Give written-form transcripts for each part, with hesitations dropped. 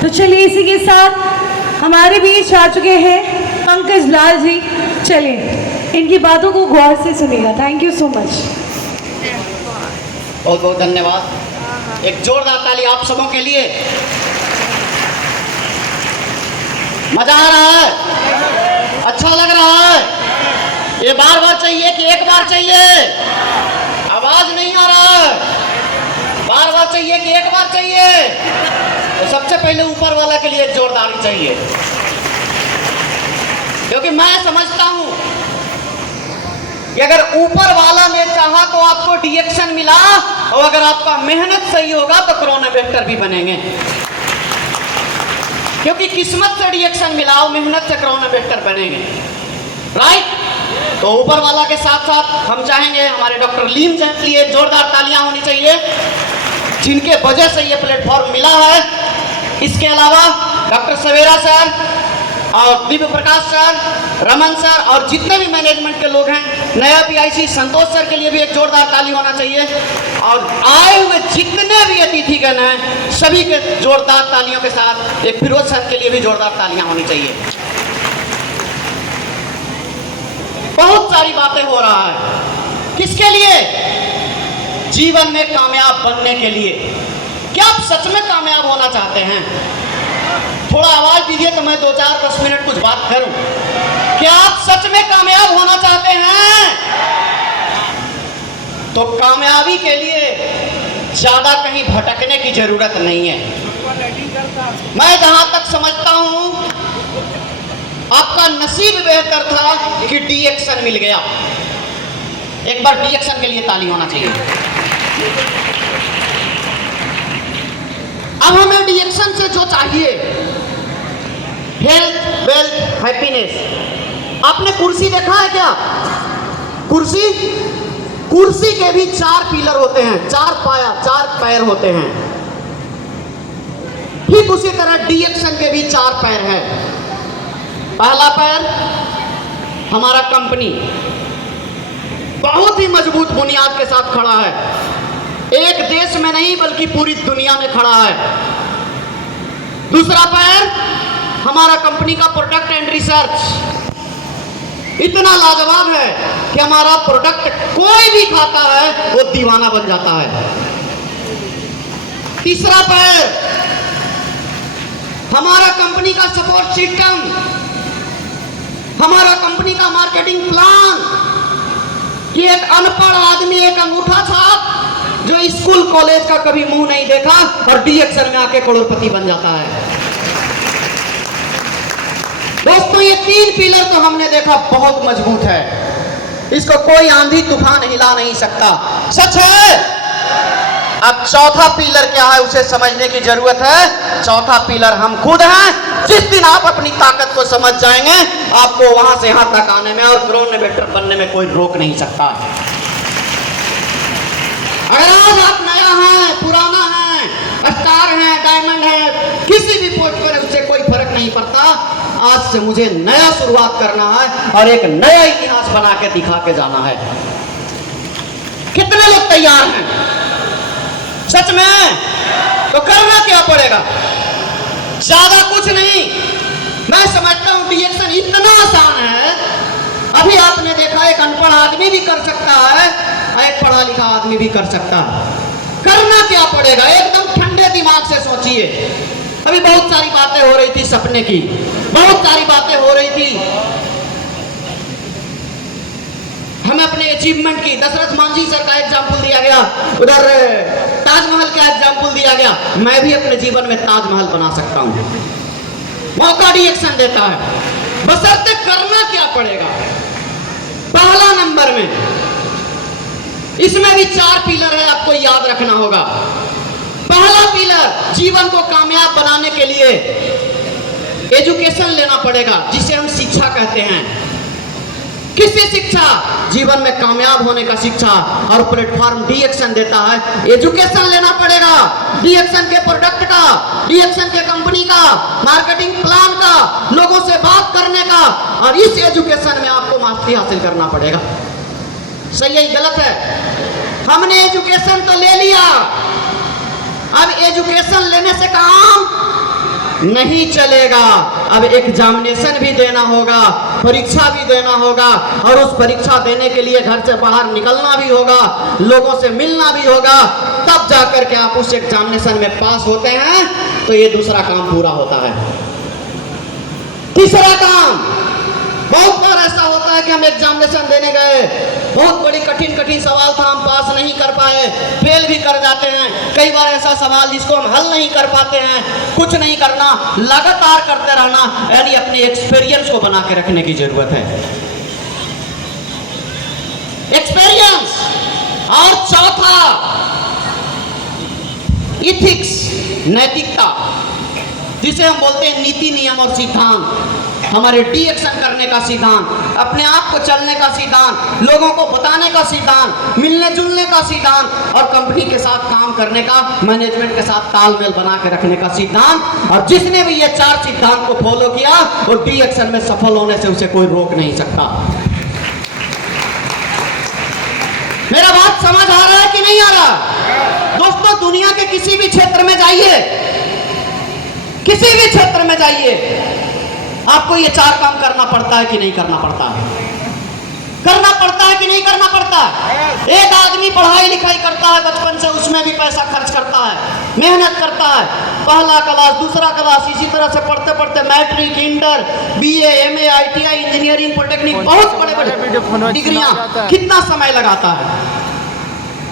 तो चलिए इसी के साथ हमारे बीच आ चुके हैं पंकज लाल जी। चलिए इनकी बातों को गौर से सुनिएगा। Thank you so much. बहुत बहुत धन्यवाद। एक जोरदार ताली आप सबों के लिए। मजा आ रहा है, अच्छा लग रहा है। ये बार बार चाहिए कि एक बार चाहिए? आवाज नहीं आ रहा है। बार बार चाहिए कि एक बार चाहिए? तो सबसे पहले ऊपर वाला के लिए एक जोरदारी चाहिए, क्योंकि मैं समझता हूं कि अगर ऊपर वाला ने चाहा तो आपको डिएक्शन मिला, और अगर आपका मेहनत सही होगा तो कोरोना वेक्टर भी बनेंगे, क्योंकि किस्मत से डिएक्शन मिला और मेहनत से कोरोना वेक्टर बनेंगे। राइट? तो ऊपर वाला के साथ साथ हम चाहेंगे हमारे डॉक्टर लीम के लिए जोरदार तालियां होनी चाहिए, जिनके वजह से ये प्लेटफॉर्म मिला है। इसके अलावा डॉक्टर सवेरा सर और दिव्य प्रकाश सर, रमन सर और जितने भी मैनेजमेंट के लोग हैं, नया पीआईसी संतोष सर के लिए भी एक जोरदार ताली होना चाहिए, और आए हुए जितने भी अतिथिगण हैं सभी के जोरदार तालियों के साथ एक फिरोज सर के लिए भी जोरदार तालियां होनी चाहिए। बहुत सारी बातें हो रहा है, किसके लिए? जीवन में कामयाब बनने के लिए। क्या आप सच में कामयाब होना चाहते हैं? थोड़ा आवाज दीजिए तो मैं 2-4-10 मिनट कुछ बात करूं। क्या आप सच में कामयाब होना चाहते हैं? तो कामयाबी के लिए ज्यादा कहीं भटकने की जरूरत नहीं है। मैं जहां तक समझता हूं आपका नसीब बेहतर था कि डिएक्शन मिल गया। एक बार डिएक्शन के लिए ताली होना चाहिए। अब हमें डिएक्शन से जो चाहिए, हेल्थ, वेल्थ, हैप्पीनेस। आपने कुर्सी देखा है क्या? कुर्सी, कुर्सी के भी 4 पिलर होते हैं, 4 पाया, 4 पैर होते हैं। ठीक उसी तरह डिएक्शन के भी 4 पैर हैं। पहला पैर हमारा कंपनी बहुत ही मजबूत बुनियाद के साथ खड़ा है, एक देश में नहीं बल्कि पूरी दुनिया में खड़ा है। दूसरा पैर हमारा कंपनी का प्रोडक्ट एंड रिसर्च इतना लाजवाब है कि हमारा प्रोडक्ट कोई भी खाता है वो दीवाना बन जाता है। तीसरा पैर हमारा कंपनी का सपोर्ट सिस्टम, हमारा कंपनी का मार्केटिंग प्लान, कि एक अनपढ़ आदमी एक अंगूठा छाप जो स्कूल कॉलेज का कभी मुंह नहीं देखा और डिएक्शन में आके करोड़पति बन जाता है। दोस्तों ये 3 पिलर तो हमने देखा बहुत मजबूत है, इसको कोई आंधी तूफान हिला नहीं सकता। सच है। अब चौथा पिलर क्या है उसे समझने की जरूरत है। चौथा पिलर हम खुद हैं। जिस दिन आप अपनी ताकत को समझ जाएंगे आपको वहां से यहां तक आने में और कोरोना वेक्टर बनने में कोई रोक नहीं सकता। अगर आज आप नया हैं, पुराना है, स्टार है, डायमंड है, किसी भी पोस्ट पर उससे कोई फर्क नहीं पड़ता। आज से मुझे नया शुरुआत करना है और एक नया इतिहास बना के दिखा के जाना है। कितने लोग तैयार हैं? सच में? तो करना क्या पड़ेगा? ज्यादा कुछ नहीं। मैं समझता हूं डिएक्शन इतना आसान है। अभी आपने देखा एक अनपढ़ आदमी भी कर सकता है, एक पढ़ा लिखा आदमी भी कर सकता है। करना क्या पड़ेगा? एकदम ठंडे दिमाग से सोचिए। अभी बहुत सारी बातें हो रही थी सपने की, बहुत सारी बातें हो रही थी हमें अपने अचीवमेंट की। दशरथ मांझी सर का एग्जाम्पल दिया गया, उधर ताजमहल का एग्जाम्पल दिया गया। मैं भी अपने जीवन में ताजमहल बना सकता हूं। मौका डिएक्शन देता है, बशर्ते करना क्या पड़ेगा। पहला नंबर में इसमें भी 4 पिलर है, आपको याद रखना होगा। पहला पिलर जीवन को कामयाब बनाने के लिए एजुकेशन लेना पड़ेगा, जिसे हम शिक्षा कहते हैं। किससे शिक्षा? जीवन में कामयाब होने का शिक्षा। और प्लेटफॉर्म डिएक्शन देता है। एजुकेशन लेना पड़ेगा, डिएक्शन के प्रोडक्ट का, डिएक्शन के कंपनी का, मार्केटिंग प्लान का, लोगों से बात करने का, और इस एजुकेशन में आपको मास्टरी हासिल करना पड़ेगा। सही है गलत है? हमने एजुकेशन तो ले लिया, अब एजुकेशन लेने से काम नहीं चलेगा। अब एग्जामिनेशन भी देना होगा, परीक्षा भी देना होगा, और उस परीक्षा देने के लिए घर से बाहर निकलना भी होगा, लोगों से मिलना भी होगा, तब जाकर के आप उस एग्जामिनेशन में पास होते हैं, तो ये दूसरा काम पूरा होता है। तीसरा काम, बहुत बार ऐसा होता है कि हम एग्जामिनेशन देने गए, बहुत बड़ी कठिन सवाल था, हम पास नहीं कर पाए, फेल भी कर जाते हैं। कई बार ऐसा सवाल जिसको हम हल नहीं कर पाते हैं। कुछ नहीं करना, लगातार करते रहना, यानी अपने एक्सपीरियंस को बना के रखने की जरूरत है, एक्सपीरियंस। और चौथा, इथिक्स, नैतिकता, जिसे हम बोलते हैं नीति, नियम और सिद्धांत। हमारे डी एक्शन करने का सिद्धांत, अपने आप को चलने का सिद्धांत, लोगों को बताने का सिद्धांत, मिलने जुलने का सिद्धांत, और कंपनी के साथ काम करने का, मैनेजमेंट के साथ तालमेल बना के रखने का सिद्धांत। और जिसने भी ये 4 सिद्धांत को फॉलो किया, वो डी एक्शन में सफल होने से उसे कोई रोक नहीं सकता। मेरा बात समझ आ रहा है कि नहीं आ रहा? दोस्तों, दुनिया के किसी भी क्षेत्र में जाइए, किसी भी क्षेत्र में जाइए, आपको ये 4 काम करना पड़ता है कि नहीं करना पड़ता है? करना पड़ता है कि नहीं करना पड़ता है? एक आदमी पढ़ाई लिखाई करता है बचपन से, उसमें भी पैसा खर्च करता है, मेहनत करता है, पहला क्लास, दूसरा क्लास, इसी तरह से पढ़ते पढ़ते matric, inter, BA, MA, ITI, engineering, polytechnic, बहुत बड़े बड़े डिग्रियां, कितना समय लगाता है,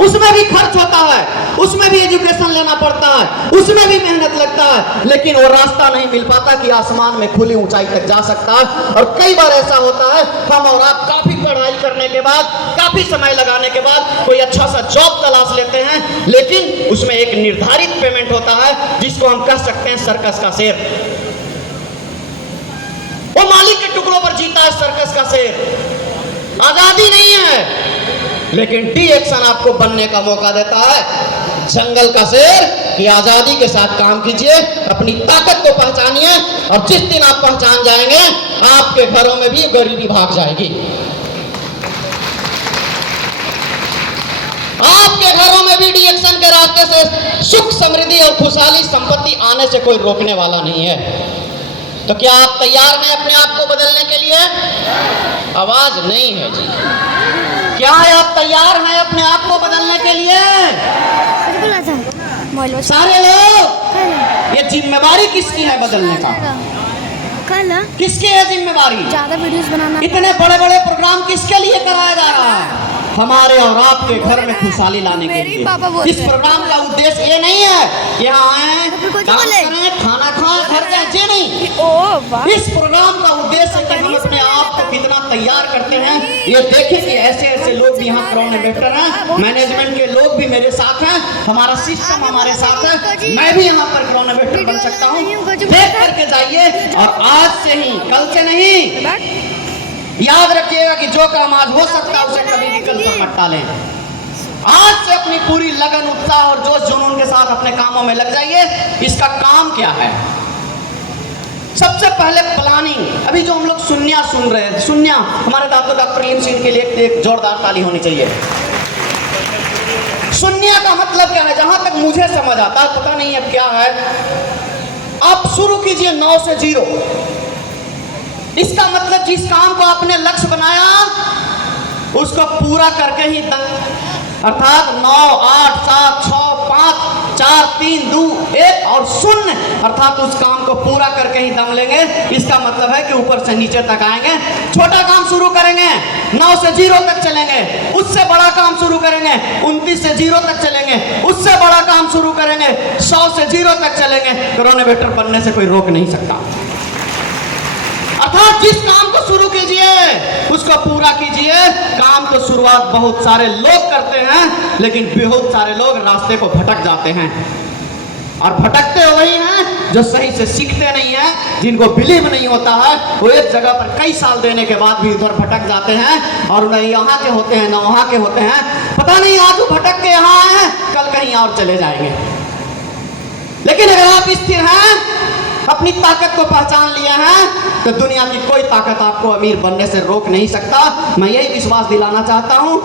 उसमें भी खर्च होता है, उसमें भी एजुकेशन लेना पड़ता है, उसमें भी मेहनत लगता है, लेकिन वो रास्ता नहीं मिल पाता कि आसमान में खुली ऊंचाई तक जा सकता है। और कई बार ऐसा होता है, हम और आप काफी पढ़ाई करने के बाद, काफी समय लगाने के बाद कोई अच्छा सा जॉब तलाश लेते हैं, लेकिन उसमें एक निर्धारित पेमेंट होता है, जिसको हम कह सकते हैं सर्कस का शेर। वो मालिक के टुकड़ों पर जीता है सर्कस का शेर। आजादी नहीं है, लेकिन डी एक्शन आपको बनने का मौका देता है। जंगल का शेर कि आजादी के साथ काम कीजिए, अपनी ताकत को पहचानिए, और जिस दिन आप पहचान जाएंगे, आपके घरों में भी गरीबी भाग जाएगी, आपके घरों में भी डी एक्शन के रास्ते से सुख, समृद्धि और खुशहाली, संपत्ति आने से कोई रोकने वाला नहीं है। तो क्या आप तैयार हैं अपने आप को बदलने के लिए? आवाज नहीं है जी। क्या आप तैयार हैं अपने आप को बदलने के लिए? सारे लोग, ये जिम्मेवारी किसकी है बदलने का? किसकी है जिम्मेवारी? ज्यादा वीडियोस बनाना, इतने बड़े बड़े प्रोग्राम किसके लिए कराया जा रहा है? हमारे और आपके घर में खुशहाली लाने के लिए। इस प्रोग्राम का उद्देश्य ये नहीं है कि यहाँ आए, काम करें, खाना खाएं, घर जाएं, ये नहीं। इस प्रोग्राम का उद्देश्य कि हम अपने आप को कितना तैयार करते हैं, ये देखें कि ऐसे ऐसे लोग भी यहाँ क्राउन इन्वेस्टर हैं, मैनेजमेंट के लोग भी मेरे साथ हैं, हमारा सिस्टम हमारे साथ है, मैं भी यहाँ पर क्राउन इन्वेस्टर बन सकता हूँ। देख करके जाइए, और आज से ही, कल से नहीं। याद रखिएगा कि जो काम आज हो सकता है, उसे कभी भी कल पर मत टालें। आज से अपनी पूरी लगन, उत्साह और जोश जुनून के साथ अपने कामों में लग जाइए। इसका काम क्या है? सबसे पहले प्लानिंग। अभी जो हम लोग सुन्निया सुन रहे हैं, सुन्निया, हमारे डॉक्टर लीम सिंह के लिए एक जोरदार ताली होनी चाहिए। सुन्निया का मतलब क्या है? जहां तक मुझे समझ आता है, पता नहीं अब क्या है, आप शुरू कीजिए 9 से 0। इसका मतलब जिस काम को आपने लक्ष्य बनाया, उसको पूरा करके ही, अर्थात 9, 8, 7, 6, 5, 4, 3, 2, 1 और 0, अर्थात उस काम को पूरा करके ही दम लेंगे। इसका मतलब है कि ऊपर से नीचे तक आएंगे। छोटा काम शुरू करेंगे, 9 से 0 तक चलेंगे, उससे बड़ा काम शुरू करेंगे, 29 से 0 तक चलेंगे, उससे बड़ा काम शुरू करेंगे, 100 से 0 तक चलेंगे। क्राउन इन्वेस्टर बनने से कोई रोक नहीं सकता। अर्थात जिस काम को शुरू कीजिए, उसको पूरा कीजिए। काम तो शुरुआत बहुत सारे लोग करते हैं, लेकिन बहुत सारे लोग रास्ते को भटक जाते हैं, और भटकते वही हैं जो सही से सीखते नहीं हैं, जिनको बिलीव नहीं होता है। वो एक जगह पर कई साल देने के बाद भी उधर भटक जाते हैं, और न यहाँ के होते हैं, न वहाँ के होते हैं। पता नहीं आज वो भटक के यहाँ आए हैं, कल कहीं और चले जाएंगे। लेकिन अगर आप स्थिर हैं, अपनी ताकत को पहचान लिया है, तो दुनिया की कोई ताकत आपको अमीर बनने से रोक नहीं सकता। मैं यही विश्वास दिलाना चाहता हूं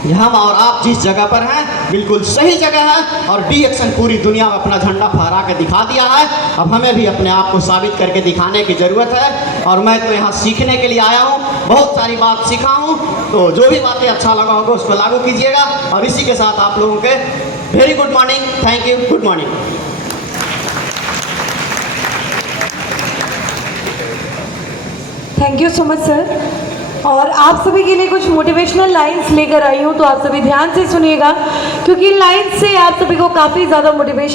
हम और आप जिस जगह पर हैं बिल्कुल सही जगह है और डी एक्शन पूरी दुनिया में अपना झंडा फहरा के दिखा दिया है। अब हमें भी अपने आप को साबित करके दिखाने की ज़रूरत है और मैं तो यहाँ सीखने के लिए आया हूँ, बहुत सारी बात सीखा हूँ। तो जो भी बातें अच्छा लगा होगा उसको लागू कीजिएगा और इसी के साथ आप लोगों के very good morning, thank you, good morning. Thank you so much sir. और आप सभी के लिए कुछ मोटिवेशनल लाइंस लेकर आई हूँ, तो आप सभी ध्यान से सुनिएगा क्योंकि इन लाइंस से आप सभी को काफ़ी ज़्यादा मोटिवेशन